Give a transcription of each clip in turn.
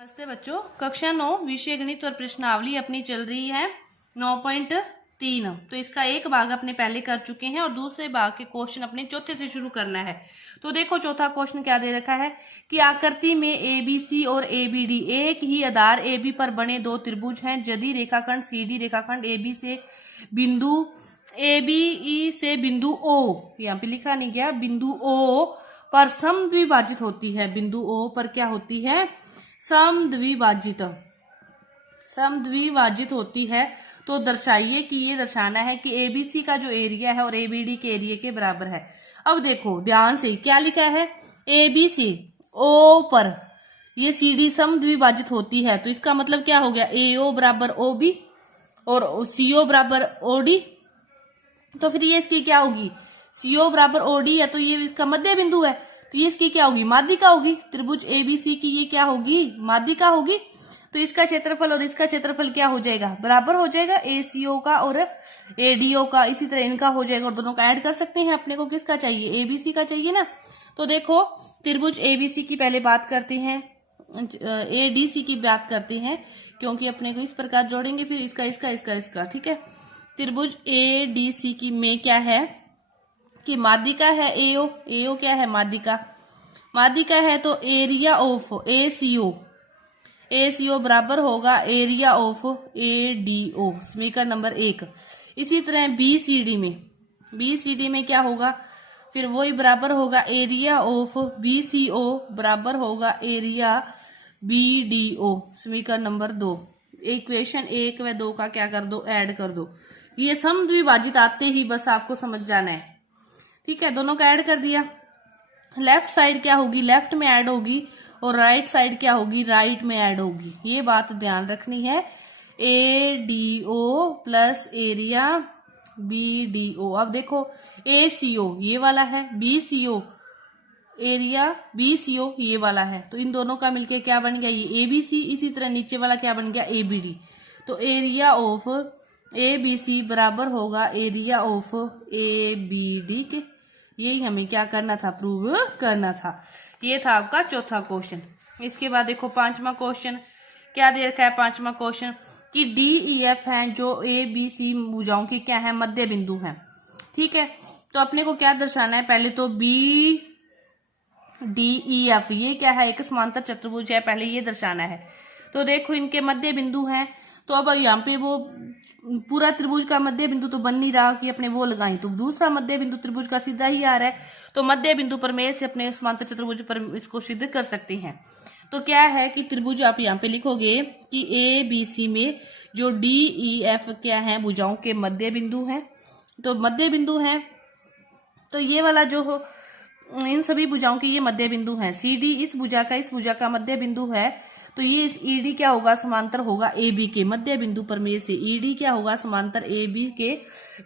नमस्ते बच्चों, कक्षा 9 विषय गणित और प्रश्नावली अपनी चल रही है 9.3। तो इसका एक भाग अपने पहले कर चुके हैं और दूसरे भाग के क्वेश्चन अपने चौथे से शुरू करना है। तो देखो चौथा क्वेश्चन क्या दे रखा है कि आकृति में एबीसी और एबीडी एक ही आधार एबी पर बने दो त्रिभुज हैं यदि रेखाखंड सीडी रेखाखंड एबी से बिंदु एबी से बिंदु ओ, यहाँ पे लिखा नहीं गया, बिंदु ओ पर समद्विभाजित होती है। बिंदु ओ पर क्या होती है? समद्विभाजित होती है। तो दर्शाइए कि ये दर्शाना है कि एबीसी का जो एरिया है और एबीडी के एरिया के बराबर है। अब देखो ध्यान से क्या लिखा है, एबीसी ओ पर ये सीडी समद्विभाजित होती है, तो इसका मतलब क्या हो गया, एओ बराबर ओबी और सीओ बराबर ओडी। तो फिर ये इसकी क्या होगी, सीओ बराबर ओडी है तो ये इसका मध्य बिंदु है, तो ये इसकी क्या होगी, माध्यिका होगी। त्रिभुज एबीसी की ये क्या होगी, माध्यिका होगी। तो इसका क्षेत्रफल और इसका क्षेत्रफल क्या हो जाएगा, बराबर हो जाएगा एसीओ का और एडीओ का। इसी तरह इनका हो जाएगा और दोनों का ऐड कर सकते हैं। अपने को किसका चाहिए, एबीसी का चाहिए ना। तो देखो त्रिभुज एबीसी की पहले बात करते हैं, एडीसी की बात करते हैं, क्योंकि अपने को इस प्रकार जोड़ेंगे फिर इसका इसका इसका इसका, ठीक है। त्रिभुज एडीसी की में क्या है कि माध्यिका है एओ, एओ क्या है, माध्यिका, माध्यिका है तो एरिया ऑफ एसीओ, एसीओ बराबर होगा एरिया ऑफ एडीओ, समीकरण नंबर 1। इसी तरह बीसीडी में क्या होगा, फिर वही बराबर होगा एरिया ऑफ बीसीओ बराबर होगा एरिया बीडीओ, समीकरण नंबर 2। इक्वेशन 1 व 2 का क्या कर दो, ऐड कर दो। ये समद्विभाजित आते ही बस आपको समझ जाना है, ठीक है। दोनों का ऐड कर दिया। लेफ्ट साइड क्या होगी, लेफ्ट में ऐड होगी और राइट साइड क्या होगी, राइट में ऐड होगी। ये बात ध्यान रखनी है। ADO plus area BDO. अब देखो एसीओ ये वाला है, बीसीओ एरिया बीसीओ ये वाला है, तो इन दोनों का मिलके क्या बन गया, ये एबीसी। इसी तरह नीचे वाला क्या बन गया, एबीडी। तो एरिया ऑफ एबीसी बराबर होगा एरिया ऑफ एबीडी के। यही हमें क्या करना था, प्रूव करना था। ये था आपका चौथा क्वेश्चन। इसके बाद देखो पांचवा क्वेश्चन क्या दे रखा है। पांचवा क्वेश्चन कि डी ई एफ है जो ए बी सी भुजाओं की क्या है, मध्य बिंदु है, ठीक है। तो अपने को क्या दर्शाना है, पहले तो बी डी ई एफ ये क्या है, एक समांतर चतुर्भुज है, पहले ये दर्शाना है। तो देखो इनके मध्य बिंदु हैं, तो अब यहाँ पे वो पूरा त्रिभुज का मध्य बिंदु तो बन नहीं रहा कि अपने वो लगाएं, तो दूसरा मध्य बिंदु त्रिभुज का सीधा ही आ रहा है, तो मध्य बिंदु प्रमेय से अपने समांतर चतुर्भुज पर इसको सिद्ध कर सकते हैं। तो क्या है कि त्रिभुज आप यहाँ पे लिखोगे कि ए बी सी में जो डी ई एफ क्या है, भुजाओं के मध्य बिंदु है। तो मध्य बिंदु है तो ये वाला जो हो, इन सभी भुजाओं के ये मध्य बिंदु है। सी डी इस भुजा का मध्य बिंदु है, तो ये इस ईडी क्या होगा, समांतर होगा ए बी के मध्य बिंदु प्रमेय से। ईडी क्या होगा, समांतर ए बी के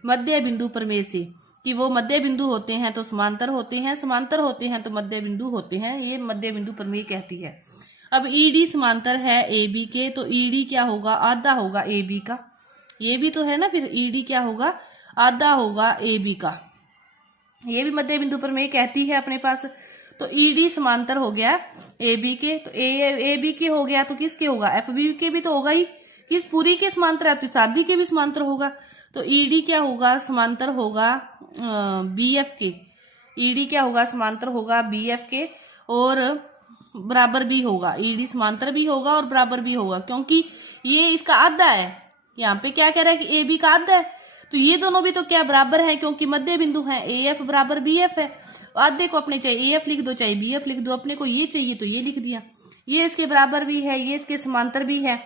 मध्य बिंदु प्रमेय से, कि वो मध्य बिंदु होते हैं तो समांतर होते हैं, समांतर होते हैं तो मध्य बिंदु होते हैं, ये मध्य बिंदु प्रमेय कहती है। अब ईडी समांतर है ए बी के, तो ईडी क्या होगा, आधा होगा ए बी का। ये भी तो है ना, फिर ईडी क्या होगा, आधा होगा ए बी का। ये भी मध्य बिंदु प्रमेय कहती है अपने पास। तो ईडी समांतर हो गया ए बी के, तो ए बी के हो गया तो किसके होगा, एफ बी के भी तो होगा ही, किस पूरी के समांतर है तो साधी के भी समांतर होगा। तो ईडी क्या होगा, समांतर होगा बी एफ के। ईडी क्या होगा, समांतर होगा बी एफ के और बराबर भी होगा। ईडी समांतर भी होगा और बराबर भी होगा, क्योंकि ये इसका आधा है। यहाँ पे क्या कह रहा है कि ए बी का आधा है, तो ये दोनों भी तो क्या बराबर है, क्योंकि मध्य बिंदु है। ए एफ बराबर बी एफ है। आधे को अपने चाहे ए एफ लिख दो चाहे बी एफ लिख दो, अपने को ये चाहिए तो ये लिख दिया। ये इसके बराबर भी है, ये इसके समांतर भी है,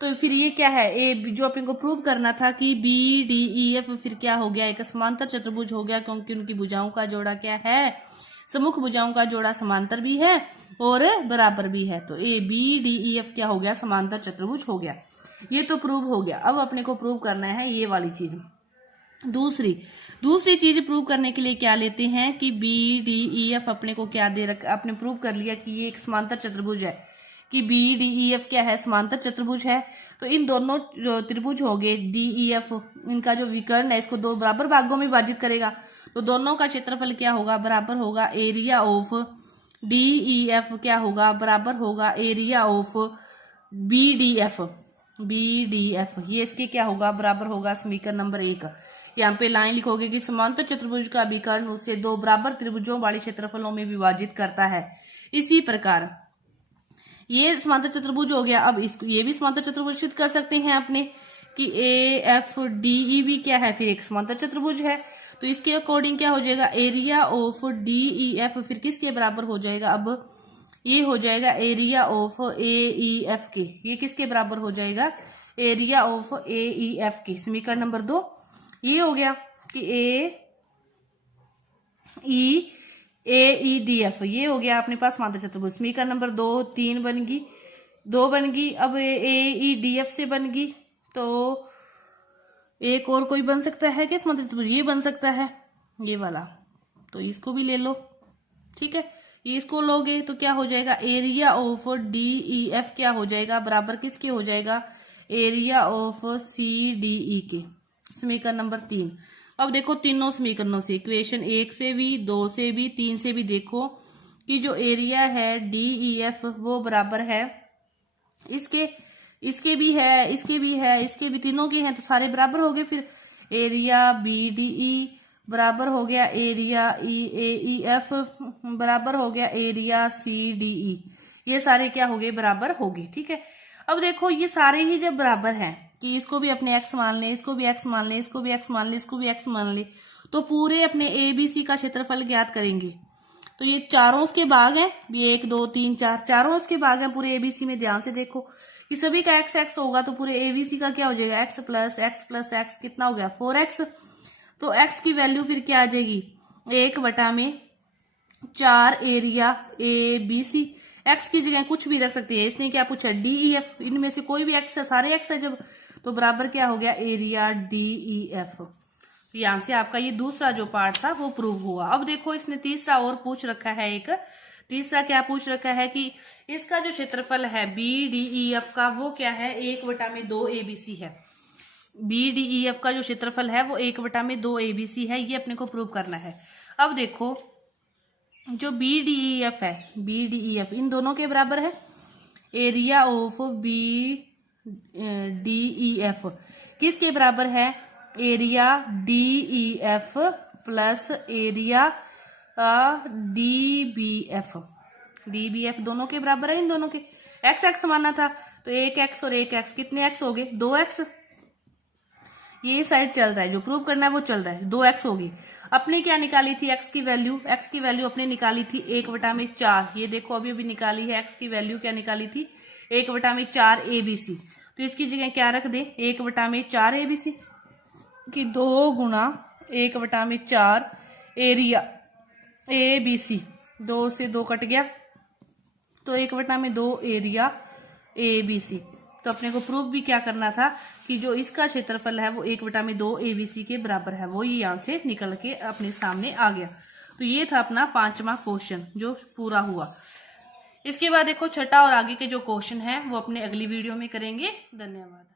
तो फिर ये क्या है, ए जो अपने को प्रूव करना था कि बी डी ई एफ फिर क्या हो गया, एक समांतर चतुर्भुज हो गया, क्योंकि उनकी भुजाओं का जोड़ा क्या है, सम्मुख भुजाओं का जोड़ा समांतर भी है और बराबर भी है। तो A B D E F क्या हो गया, समांतर चतुर्भुज हो गया। ये तो प्रूव हो गया। अब अपने को प्रूव करना है ये वाली चीज। दूसरी चीज प्रूव करने के लिए क्या लेते हैं कि बी डी ई एफ अपने को क्या दे रखा, आपने प्रूव कर लिया कि ये एक समांतर चतुर्भुज है, कि बी डी ई एफ क्या है, समांतर चतुर्भुज है। तो इन दोनों जो त्रिभुज हो गए डी ई एफ, इनका जो विकर्ण है इसको दो बराबर भागों में विभाजित करेगा, तो दोनों का क्षेत्रफल क्या होगा, बराबर होगा area of D E F क्या होगा, बराबर होगा एरिया ऑफ BDF ये इसके क्या होगा, बराबर होगा समीकरण नंबर 1। यहाँ पे लाइन लिखोगे कि समांतर चतुर्भुज का विकर्ण उसे दो बराबर त्रिभुजों वाले क्षेत्रफलों में विभाजित करता है। इसी प्रकार ये समांतर चतुर्भुज हो गया। अब इसको ये भी समांतर चतुर्भुज सिद्ध कर सकते हैं अपने कि AFDE भी क्या है, फिर एक समांतर चतुर्भुज है। तो इसके अकॉर्डिंग क्या हो जाएगा, एरिया ऑफ DEF फिर किसके बराबर हो जाएगा, अब ये हो जाएगा एरिया ऑफ AEF के। ये किसके बराबर हो जाएगा, एरिया ऑफ AEF के। समीकरण नंबर 2 ये हो गया कि AEDF ये हो गया अपने पास समांतर चतुर्भुज। समीकरण नंबर 2 3 बन गई, 2 बन गई। अब AEDF से बन गई, तो एक और कोई बन सकता है क्या समांतर चतुर्भुज, ये बन सकता है ये वाला, तो इसको भी ले लो। ठीक है, इसको लोगे तो क्या हो जाएगा, एरिया ऑफ DEF क्या हो जाएगा, बराबर किसके हो जाएगा, एरिया ऑफ CDE के। समीकरण नंबर 3। अब देखो तीनों समीकरणों से, इक्वेशन 1 से भी, 2 से भी, 3 से भी देखो कि जो एरिया है DEF वो बराबर है इसके भी है, इसके भी है, इसके भी, तीनों के हैं, तो सारे बराबर हो गए। फिर एरिया BDE बराबर हो गया एरिया AEF बराबर हो गया एरिया CDE। ये सारे क्या हो गए, बराबर हो गए। ठीक है, अब देखो ये सारे ही जब बराबर हैं कि इसको भी अपने x मान ले, इसको भी x मान ले, इसको भी x मान ले, इसको भी x मान ले, तो पूरे अपने ABC का क्षेत्रफल ज्ञात करेंगे। तो ये चारों उसके भाग हैं, ये 1 2 3 4 चारों उसके भाग हैं पूरे ABC में। ध्यान से देखो कि सभी का x होगा, तो पूरे ABC का क्या हो जाएगा, x प्लस x कितना हो गया 4x। तो x की वैल्यू फिर क्या आ जाएगी, 1/4 एरिया ABC। x की जगह कुछ भी रख सकते हैं, इसने क्या पूछा DEF, इनमें से कोई भी x है, सारे x है जब, तो बराबर क्या हो गया एरिया DEF। यहाँ से आपका ये दूसरा जो पार्ट था वो प्रूव हुआ। अब देखो इसने तीसरा और पूछ रखा है, एक तीसरा क्या पूछ रखा है कि इसका जो क्षेत्रफल है BDEF का वो क्या है, 1/2 ABC है। BDEF का जो क्षेत्रफल है वो 1/2 ABC है, ये अपने को प्रूव करना है। अब देखो जो BDEF है, BDEF इन दोनों के बराबर है। एरिया ऑफ BDEF किसके बराबर है, area DEF plus area DBF दोनों के बराबर है। इन दोनों के x माना था, तो 1x और 1x कितने x हो गए, 2x। ये साइड चल रहा है, जो प्रूव करना है वो चल रहा है, 2x होगी। अपने क्या निकाली थी x की वैल्यू, x की वैल्यू अपने निकाली थी 1/4। ये देखो अभी निकाली है, x की वैल्यू क्या निकाली थी 1/4 ABC। तो इसकी जगह क्या रख दे, 1/4 ABC की 2 गुणा 1/4 एरिया ABC। 2 से 2 कट गया, तो 1/2 एरिया ABC। तो अपने को प्रूफ भी क्या करना था कि जो इसका क्षेत्रफल है वो 1/2 ABC के बराबर है। वो ये यहाँ से निकल के अपने सामने आ गया। तो ये था अपना 5वां क्वेश्चन जो पूरा हुआ। इसके बाद देखो छठा और आगे के जो क्वेश्चन है वो अपने अगली वीडियो में करेंगे। धन्यवाद।